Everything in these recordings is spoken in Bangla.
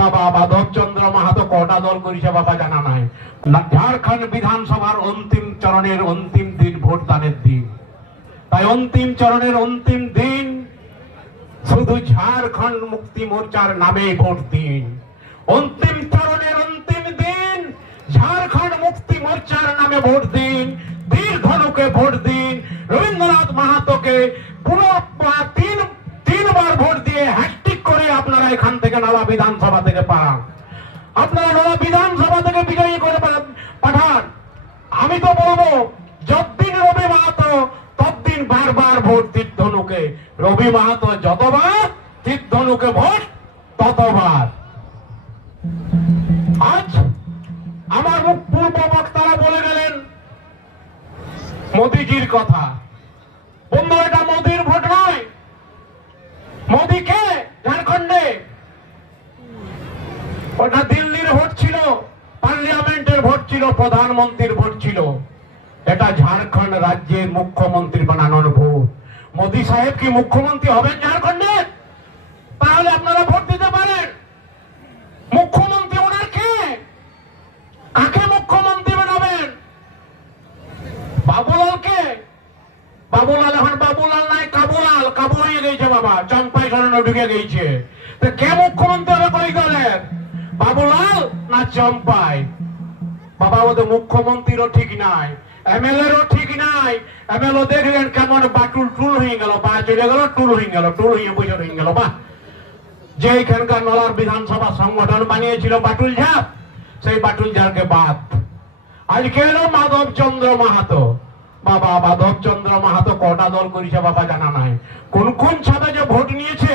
বাবা মাধবচন্দ্র মাহাতো কটা দল করেছে বাবা জানা নাই। ঝাড়খণ্ড বিধানসভার অন্তিম চরণের অন্তিম দিন, ভোটদানের দিন। তাই অন্তিম চরণের অন্তিম দিন শুধু ঝাড়খণ্ড মুক্তি মোর্চার নামে ভোট দিন। অন্তিম চরণের অন্তিম দিন ঝাড়খণ্ড মুক্তি মোর্চার নামে ভোট দিন। বীর ধনুকে ভোট দিন। রবীন্দ্রনাথ মাহাতোকে পুরো তিনবার ভোট দিয়ে হ্যাট্রিক করে আপনারা এখান থেকে নলা বিধানসভা থেকে পাঠান। আপনারা নলা বিধানসভা থেকে বিজয়ী করে পাঠান। আমি তো বলবো যতদিন রবি মাহাতো ততদিন বারবার ভোট তীর ধনুকে। রবি মাহাতো যতবার তীর ধনুকে ভোট ততবার। আজ আমার পূর্ব বক্তারা বলে গেলেন মোদিজির কথা। বন্ধু, এটা মোদির ভোট নয়। মোদিকে ঝাড়খণ্ডে ওটা দিল্লির ভোট ছিল, পার্লামেন্টের ভোট ছিল, প্রধানমন্ত্রীর ভোট ছিল। এটা ঝাড়খণ্ড রাজ্যের মুখ্যমন্ত্রী বানানোর ভোট। মোদি সাহেব কি মুখ্যমন্ত্রী হবেন ঝাড়খণ্ডে? তাহলে আপনারা ভোট দিতে পারেন। মুখ্যমন্ত্রী ওনার কে? কাকে মুখ্যমন্ত্রী বানাবেন? বাবুলালকে? বাবুলাল এখন বাবুলাল নাই, কাবুলাল। কাবু হয়ে গেছে বাবা, চম্পাই শরণে ঢুকে গেছে। তো কে মুখ্যমন্ত্রী হবে কই দলের? বাবুলাল না চম্পাই? বাবা ওদের মুখ্যমন্ত্রীরও ঠিক নাই, এমএলএরও ঠিক নাই। এমএলএ দেখলেন কেমন বাটুল টুল হয়ে গেল, পা চলে গেল, টুল হয়ে গেল, টুল হয়ে বসে হয়ে গেল। বাহ, যে এখানকার নলার বিধানসভা সংগঠন বানিয়েছিল বাটুল ঝাপ, সেই বাটুল ঝাড়কে বাদ। আজকে এলো মাধবচন্দ্র মাহাতো। বাবা মাধবচন্দ্র মাহাতো কটা দল করেছে বাবা জানা নাই। কোন কোন ছাদে যে ভোট নিয়েছে,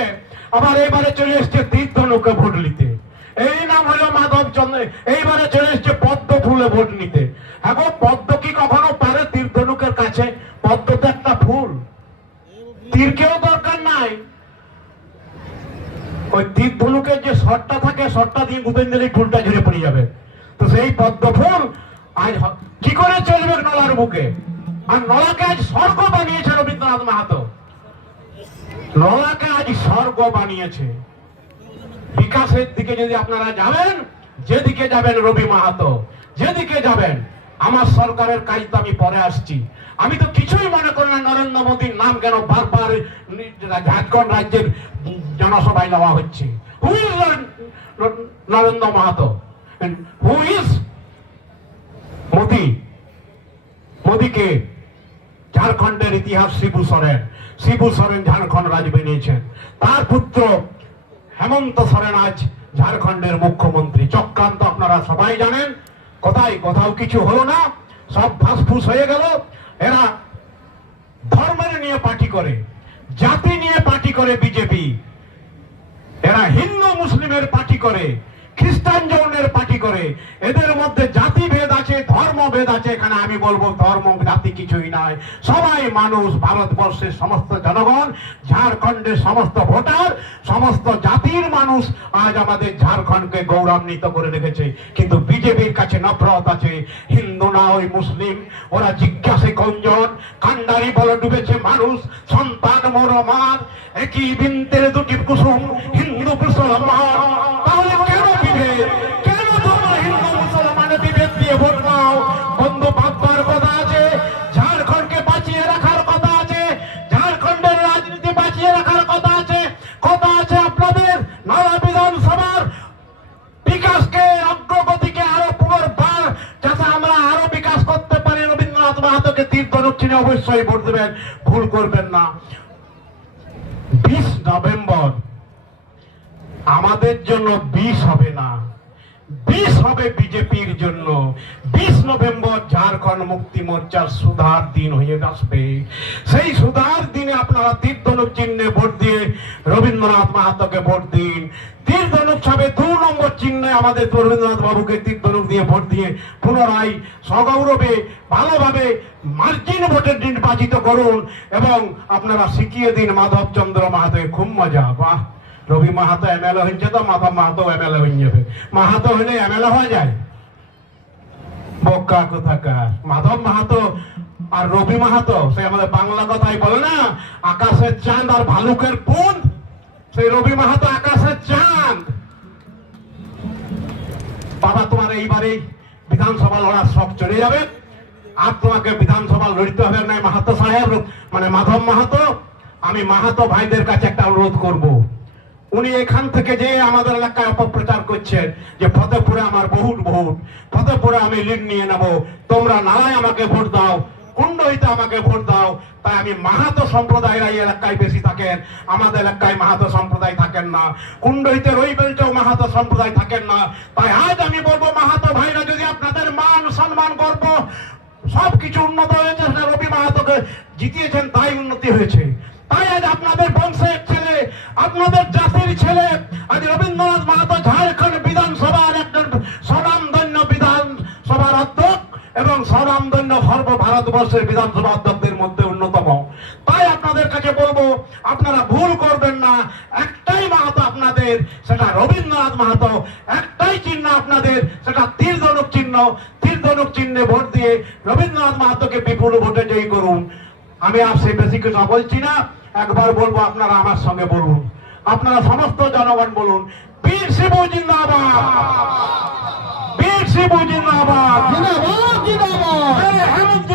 আবার এবারে চলে এসছে তীর ধনুকে ভোট নিতে। এই নাম হলো মাধবচন্দ্র। এইবারে চলে এসছে পদ্ম ফুলে ভোট নিতে। এখন পদ্ম কি কখনো পারে তীর ধনুকের কাছে? পদ্ম তো একটা ফুল, তীরকেও দরকার নাই। ওই তীর ধনুকের যে শটটা থাকে, শটটা দিয়ে গুঁতেন দিলেই ফুলটা ঝরে পড়ে যাবে। তো সেই পদ্ম ফুল আজ কি করে চলবে নলার বুকে? আর নলাকে আজ স্বর্গ বানিয়েছে রবীন্দ্রনাথ মাহাতো। নলাকে আজ স্বর্গ বানিয়েছে। বিকাশের দিকে যদি আপনারা যাবেন, যেদিকে যাবেন রবি মাহাতো, যেদিকে যাবেন, আমার সরকারের কাজ তো আমি পরে আসছি। আমি তো কিছুই মনে করি না নরেন্দ্র মোদীর নাম কেন বারবার ঝাড়খণ্ড রাজ্যের জনসভায় নেওয়া হচ্ছে। Who is Narendra Mahato? Who is Modi? মোদীকে ঝাড়খণ্ডের ইতিহাস শিবু সোরেন। শিবু সোরেন ঝাড়খণ্ড রাজ বানিয়েছেন। তার পুত্র হেমন্ত সোরেন আজ ঝাড়খণ্ডের মুখ্যমন্ত্রী। চক্রান্ত আপনারা সবাই জানেন। কোথাও কিছু হলো না, সব ফাঁসফুস হয়ে গেল। এরা ধর্মের নিয়ে পার্টি করে, জাতি নিয়ে পার্টি করে বিজেপি। এরা হিন্দু মুসলিমের পার্টি করে, খ্রিস্টান জৌনের পার্টি করে। এদের মধ্যে জাতি ভেদ আছে, ধর্ম ভেদ আছে। এখানে আমি বলবো ধর্ম জাতি কিছুই নাই, সবাই মানুষ। ভারতবর্ষের সমস্ত জনগণ, ঝাড়খণ্ডের সমস্ত ভোটার, সমস্ত জাতির মানুষ আজ আমাদের ঝাড়খণ্ডকে গৌরবান্বিত করে রেখেছে। কিন্তু বিজেপির কাছে নফরত আছে। হিন্দু না ওই মুসলিম, ওরা জিজ্ঞাসে কোনজন? কান্ডারি বলে ডুবেছে মানুষ। সন্তান মোর আমার, একই বৃন্তের দুটি কুসুম, হিন্দু মুসলমান। তাহলে কেন বিভেদ? কেন তোমরা হিন্দু মুসলমানের বিভেদ দিয়ে ভোট নাও? বন্ধু, ভাববার কথা আছে। ঝাড়খণ্ডকে বাঁচিয়ে রাখার কথা আছে। ঝাড়খণ্ডের রাজনীতি বাঁচিয়ে রাখার কথা আছে। কথা আছে আপনাদের নলা বিধানসভার বিকাশকে, অগ্রগতিকে আরো পুনর্বার যাতে আমরা আরো বিকাশ করতে পারি। রবীন্দ্রনাথ মাহাতোকে তীর ধনুক চিহ্নে অবশ্যই ভোট দেবেন, ভুল করবেন না। 20 নভেম্বর আমাদের জন্য 20 হবে না, 20 হবে বিজেপির জন্য। 20 নভেম্বর ঝাড়খণ্ড মুক্তি মোর্চার সুধার দিন হয়ে আসবে। সেই সুধার দিনে আপনারা তীর ধনুক চিহ্নে ভোট দিয়ে রবীন্দ্রনাথ মাহাতোকে ভোট দিন। তীর ধনুক হবে 2 নম্বর চিহ্নে আমাদের রবীন্দ্রনাথ বাবুকে তীর ধনুক দিয়ে ভোট দিয়ে পুনরায় সগৌরবে ভালোভাবে মার্জিন ভোটের নির্বাচিত করুন। এবং আপনারা শিখিয়ে দিন মাধবচন্দ্র মাহাতো। খুব মজা। বাহ, রবি মাহাতো এমএলএ হয়েছে তো মাধব মাহাতো এমএলএ হয়ে যাবে। মাহাতো হলে এমএলএ হয়ে যায়? বোকা কোথাকার। মাধব মাহাতো আর রবি মাহাতো, সে আমাদের বাংলা কথাই বলে না, আকাশের চাঁদ আর ভালুকের পুঁদ। সেই রবি মাহাতো আকাশের চাঁদ। বাবা তোমার এইবারেই বিধানসভা লড়ার শখ চলে যাবে, আর তোমাকে বিধানসভা লড়তে হবে না মাহাতো সাহেব, মানে মাধব মাহাতো। আমি মাহাতো ভাইদের কাছে একটা অনুরোধ করব, উনি এখান থেকে যে আমাদের এলাকায় অপপ্রচার করছেন যে ফতেপুরে আমার বহুত ফতেপুরে আমি লিড নিয়ে নেব, তোমরা নালায় আমাকে ভোট দাও, কুণ্ডহিতে আমাকে ভোট দাও। তাই আমি মাহাতো সম্প্রদায়ের এই এলাকায় বেশি থাকেন, আমাদের এলাকায় মাহাতো সম্প্রদায় থাকেন না, কুণ্ডহিতে ওই বেলটেও মাহাতো সম্প্রদায় থাকেন না। তাই আজ আমি বলবো মাহাতো ভাইরা, যদি আপনাদের মান সম্মান গর্ব সবকিছু উন্নত হয়েছে, সেটা রবি মাহাতোকে জিতিয়েছেন তাই উন্নতি হয়েছে। তাই আজ আপনাদের বংশের ছেলে, আপনাদের জাতির ছেলে, আজ রবীন্দ্রনাথ মাহাতো ঝাড়খণ্ড বিধানসভার একজন স্বনামধন্য বিধানসভার অধ্যক্ষ এবং স্বনামধন্য সর্বভারতবর্ষের বিধানসভা অধ্যক্ষদের মধ্যে অন্যতম। তাই আপনাদের কাছে বলবো, আপনারা ভুল করবেন না, একটাই মাহাতো আপনাদের, সেটা রবীন্দ্রনাথ মাহাতো, একটাই চিহ্ন আপনাদের, সেটা তীর ধনুক চিহ্ন। তীর ধনুক চিহ্নে ভোট দিয়ে রবীন্দ্রনাথ মাহাতোকে বিপুল ভোটে জয়ী করুন। আমি আর সে বেশি কিছু বলছি না, একবার বলবো, আপনারা আমার সঙ্গে বলুন, আপনারা সমস্ত জনগণ বলুন, বীর শিবু জিন্দাবাদ, বীর শিবু জিন্দাবাদ, জিন্দাবাদ জিন্দাবাদ। হেমন্ত